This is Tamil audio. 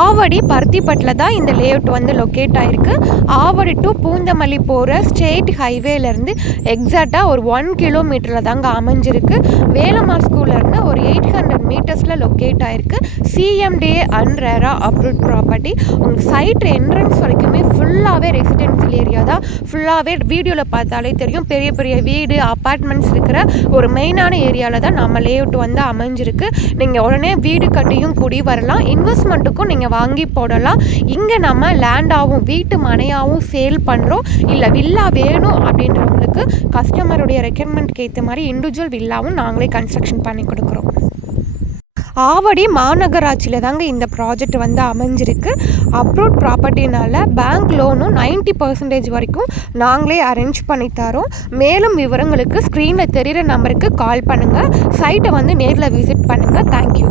ஆவடி பருத்திப்பட்டில் தான் இந்த லேஅவுட் வந்து லொக்கேட் ஆகிருக்கு. ஆவடி டு பூந்தமல்லி போகிற ஸ்டேட் ஹைவேலேருந்து எக்ஸாக்டாக ஒரு 1 கிலோமீட்டரில் தாங்க அமைஞ்சிருக்கு. வேலம்மாள் ஸ்கூல்லேருந்து ஒரு 800 மீட்டர்ஸில் லொக்கேட் ஆகிருக்கு. சிஎம்டிஏ அன்ரேரா அப்ரூவ்ட் ப்ராப்பர்ட்டி. உங்கள் சைட் என்ட்ரன்ஸ் வரைக்குமே ஃபுல்லாகவே ரெசிடென்ஷியல் ஏரியா தான். ஃபுல்லாகவே வீடியோவில் பார்த்தாலே தெரியும், பெரிய பெரிய வீடு அப்பார்ட்மெண்ட்ஸ் இருக்கிற ஒரு மெயினான ஏரியாவில் தான் நம்ம லேஅவுட் வந்து அமைஞ்சிருக்கு. நீங்கள் உடனே வீடு கட்டியும் குடி வரலாம். இன்வெஸ்ட்மெண்ட்டுக்கும் நீங்கள் வாங்கி போடலாம். இங்கே நம்ம லேண்டாகவும் வீட்டு மனையாகவும் சேல் பண்ணுறோம். இல்லை வில்லா வேணும் அப்படின்றவங்களுக்கு கஸ்டமருடைய ரெக்யர்மெண்ட்க்கு ஏற்ற மாதிரி இண்டிவிஜுவல் வில்லாவும் நாங்களே கன்ஸ்ட்ரக்ஷன் பண்ணி கொடுக்குறோம். ஆவடி மாநகராட்சியில் தாங்க இந்த ப்ராஜெக்ட் வந்து அமைஞ்சிருக்கு. அப்ரூவ்ட் ப்ராப்பர்ட்டினால பேங்க் லோனும் 90% வரைக்கும் நாங்களே அரேஞ்ச் பண்ணி தரோம். மேலும் விவரங்களுக்கு ஸ்க்ரீனில் தெரிகிற நம்பருக்கு கால் பண்ணுங்கள். சைட்டை வந்து நேரில் விசிட் பண்ணுங்கள். தேங்க்யூ.